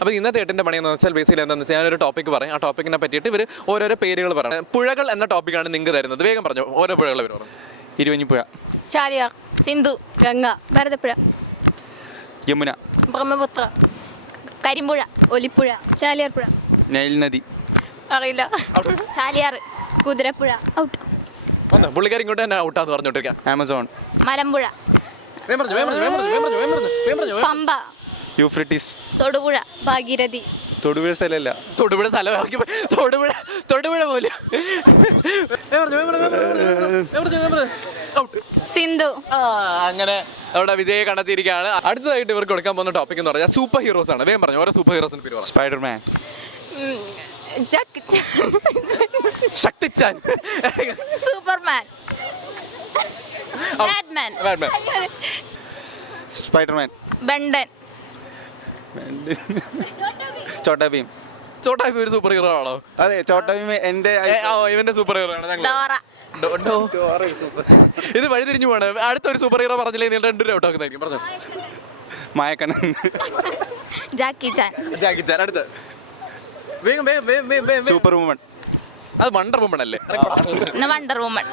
അപ്പോൾ ഇന്നത്തെ 8ന്റെ പണി എന്ന് വെച്ചാൽ ബേസിക്കലി എന്താണെന്ന് വെച്ചാൽ ഞാനൊരു ടോപ്പിക് പറയും. ആ ടോപ്പിക്കിനെ പറ്റിയിട്ട് ഇവർ ഓരോരോ പേരുകൾ പറയണം. പുഴകൾ എന്ന ടോപ്പിക്കാണ് നിങ്ങൾക്ക് തരുന്നത്. വേഗം പറഞ്ഞു ഓരോ പുഴകൾ ഇവർ പറഞ്ഞു. ഇരുവഞ്ഞിപ്പുഴ, ചാലിയാർ, സിന്ധു, ഗംഗ, ഭാരതപ്പുഴ, യമുന, ബ്രഹ്മപുത്ര, കരിമ്പുഴ, ഒലിപ്പുഴ, ചാലിയാർ പുഴ, നൈൽ നദി, അറിയില്ല, ചാലിയാർ, കുതിരപ്പുഴ, ഔട്ട്, വന്നോ പുള്ളിക്കാരി ഇങ്ങോട്ട് തന്നെ ഔട്ടാന്ന് പറഞ്ഞോണ്ടിരിക്കാം. ആമസോൺ, മലമ്പുഴ, പമ്പ, യൂഫ്രട്ടീസ്, തൊടുപുഴ, ഭാഗീരഥി, തൊടുപുഴ സ്ഥലമല്ല, തൊടുപുഴ സ്ഥലം ഇറക്കി തൊടുപുഴ പോലും. സിന്ധു. അങ്ങനെ അവിടെ വിജയെ കണ്ടെത്തിയിരിക്കുകയാണ്. അടുത്തതായിട്ട് ഇവർക്ക് കൊടുക്കാൻ പോകുന്ന ടോപ്പിക് എന്ന് പറഞ്ഞാൽ സൂപ്പർ ഹീറോസ് ആണ്. വേഗം പറഞ്ഞു ഓരോ സൂപ്പർ ഹീറോസിന് പേര് പറഞ്ഞു. സ്പൈഡർമാൻ, ശക്തിച്ചാൻ, സൂപ്പർമാൻ, ബാറ്റ്മാൻ, സ്പൈഡർമാൻ, ബണ്ടൻ, ചോട്ടാ ഭീം. ചോട്ടാ ഭീം ഒരു സൂപ്പർ ഹീറോ ആണോ? അതെ, ചോട്ടാ ഭീം എൻ്റെ ഇവന്റെ സൂപ്പർ ഹീറോ ആണ്. ഡോറ, ഇത് വഴിതിരിഞ്ഞു പോണ്. അടുത്തൊരു സൂപ്പർ ഹീറോ പറഞ്ഞില്ലേ നിങ്ങൾ 2 ഔട്ട് ആക്കുന്നതായിരിക്കും. പറഞ്ഞു. മായക്കണ്ണൻ, ജാക്കി ചാൻ, ജാക്കി ചാൻ. അടുത്ത് സൂപ്പർ വുമൺ. അത് വണ്ടർ വുമൺ അല്ലേ? Wonder woman.